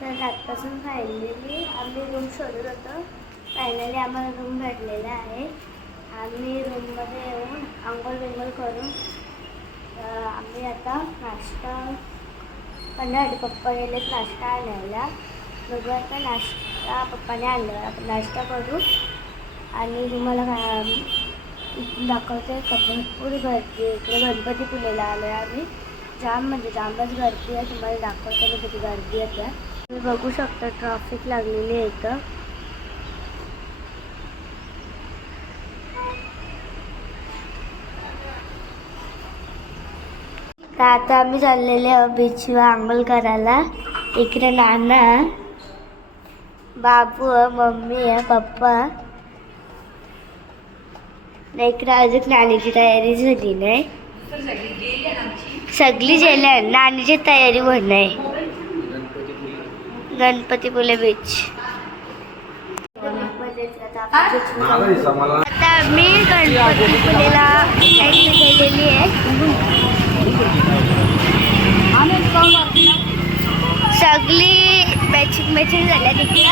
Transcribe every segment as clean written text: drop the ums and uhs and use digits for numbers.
तर रातपासून फायनली आम्ही रूम शोधत होतो. फायनली आम्हाला रूम भेटलेला आहे. आम्ही रूममध्ये येऊन आंघोळ बिंघोळ करून आम्ही आता नाश्ता करण्यासाठी पप्पा गेलेत नाश्ता आणायला. बघू आता नाश्ता पप्पाने आणला. आपण नाश्ता करू आणि तुम्हाला दाखवते. भरपूर गर्दी आहे इकडे. गणपतीपुळेला आलो आहे आम्ही. म्हणजे जामच गर्दी आहे. तुम्हाला दाखवते मी किती गर्दी आहे. त्या तुम्ही बघू शकता ट्रॅफिक लागलेली आहे इथं. तर आता आम्ही चाललेले बीचवर आंघोळ करायला. इकडे नाना, बाबू, मम्मी आहे, पप्पा. इकडे अजून नानीची तयारी झाली नाही. सगळी गेल्या. नानीची तयारी होत नाही. गणपतीपुळे बीच. आता मी गणपतीपुळेला गेलेली आहे. सगळी मॅचिंग झाल्या तिथे.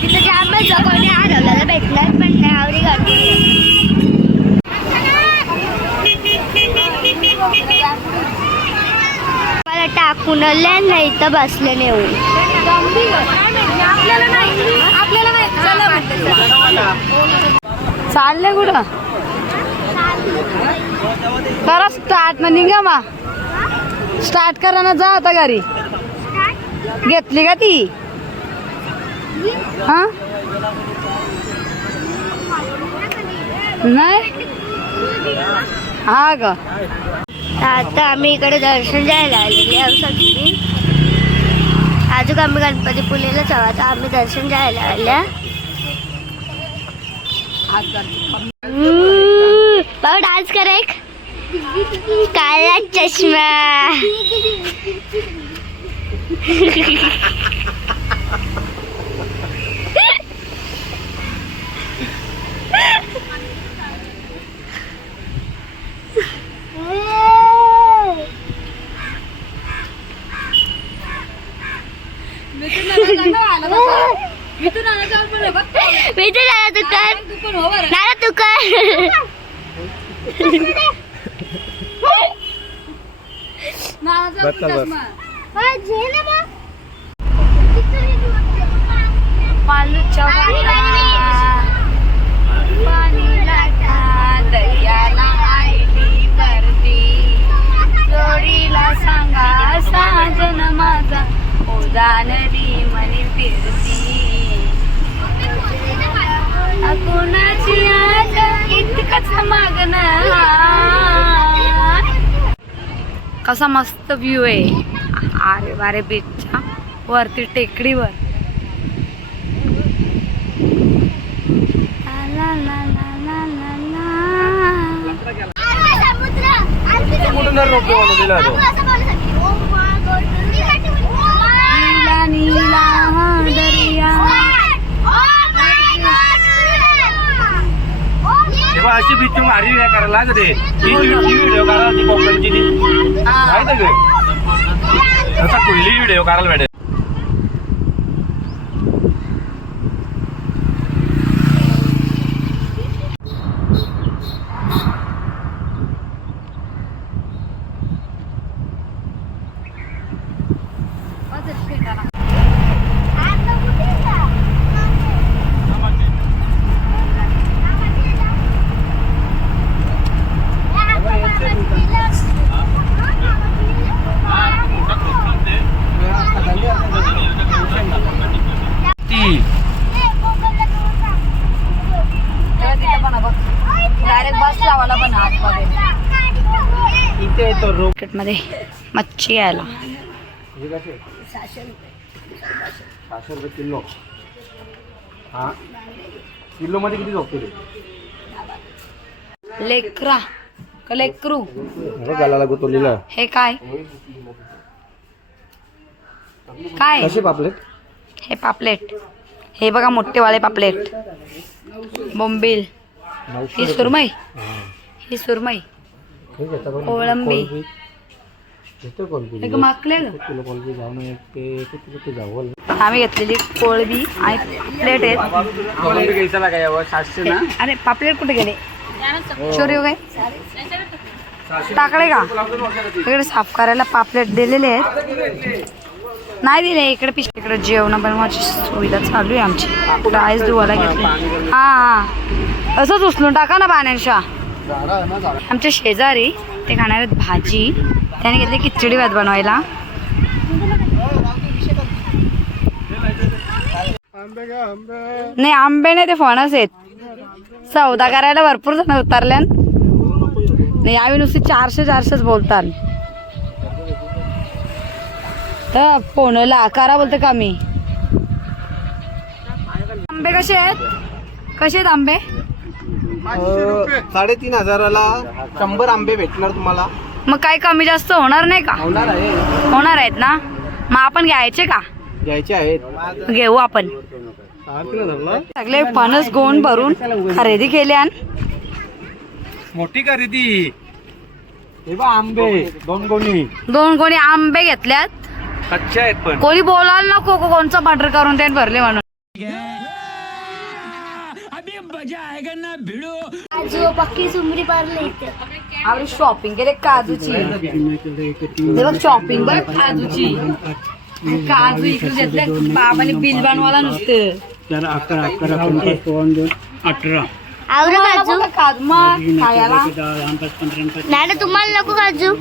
तिथं जामच कोणी हरवल्याला भेटणार पण नाही. आवडी गर्दी. मला टाकून नाही तर बसले नेऊन. चालले कुठं करा स्टार्ट ना. निघा मा स्टार्ट करा ना. जा आता घरी. घेतली का ती? हा नाही हा ग. आता आम्ही इकडे दर्शन द्यायला आलेले आहोत सगळी. अजून आम्ही गणपतीपुळेला जाऊ. आता आम्ही दर्शन द्यायला आल्या. बाबा डान्स कराय. काला चष्मा. जोडीला सांगा साजन माझा उदानरी मनी फिरती. कुणाची आज इतकंच मागण. कसा मस्त व्ह्यू आहे. अरे वारे बीचच्या वरती टेकडीवर. ला ला ला ला ला अशी बीच भारी करायला लागते. व्हिडिओ करायला ती कोकणची माहिती का? पहिली व्हिडिओ करायला भेटेल. मध्ये मच्छी घ्यायला. 600 रुपये किलो. हा किलो मध्ये किती झोपतो रे? लेकरा का लेकरू गाला गुतवलेला. हे काय काय कसे पापलेट? हे पापलेट. हे बघा मोठेवाले पापलेट. बोंबील. ही सुरमई. ही सुरमई. कोळंबी. एक मागले ग आम्ही घेतलेली कोळबी आणि प्लेट आहेत. अरे पापलेट कुठे गेले चोरी हो गए टाकले का इकडे साफ करायला पापलेट दिलेले आहेत नाही दिले इकडे इकडे जेवण बनवायची सुविधा चालू आहे आमची डायस धुवायला घेतली हा असंच उचलून टाका ना पाण्याच्या आमच्या शेजारी ते खाणार आहेत भाजी त्याने घेतली खिचडी भात बनवायला नाही आंबे नाही ते फणस आहेत सौदा करायला भरपूर जण उतरल्या नाही यावी नुसती 400 बोलतात तर फोनला करा बोलते का मी आंबे कसे आहेत आंबे 3,500ला 100 आंबे भेटणार तुम्हाला. मग काही कमी जास्त होणार नाही का होणार आहेत ना मग आपण घ्यायचे का घ्यायचे आहेत घेऊ आपण सगळे फणस गोण भरून खरेदी केल्या मोठी खरेदी हे बा आंबे 2 कोणी आंबे घेतल्यात कच्चे आहेत पण कोणी बोलायला नको कोणचं मर्डर करून त्याने भरले म्हणून आजी पक्की सुमरी पारले इथे आपण शॉपिंग केले काजूची हे बघ शॉपिंग बघ काजूची काजू इकडे घेतले बाबाने बिल बनवायला नुसतं 18 आवडे काजू काजू मग खायला नाही तुम्हाला नको काजू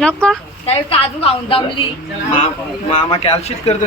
नको त्यावेळी काजू खाऊन दमली मामा कॅल्शियम करतो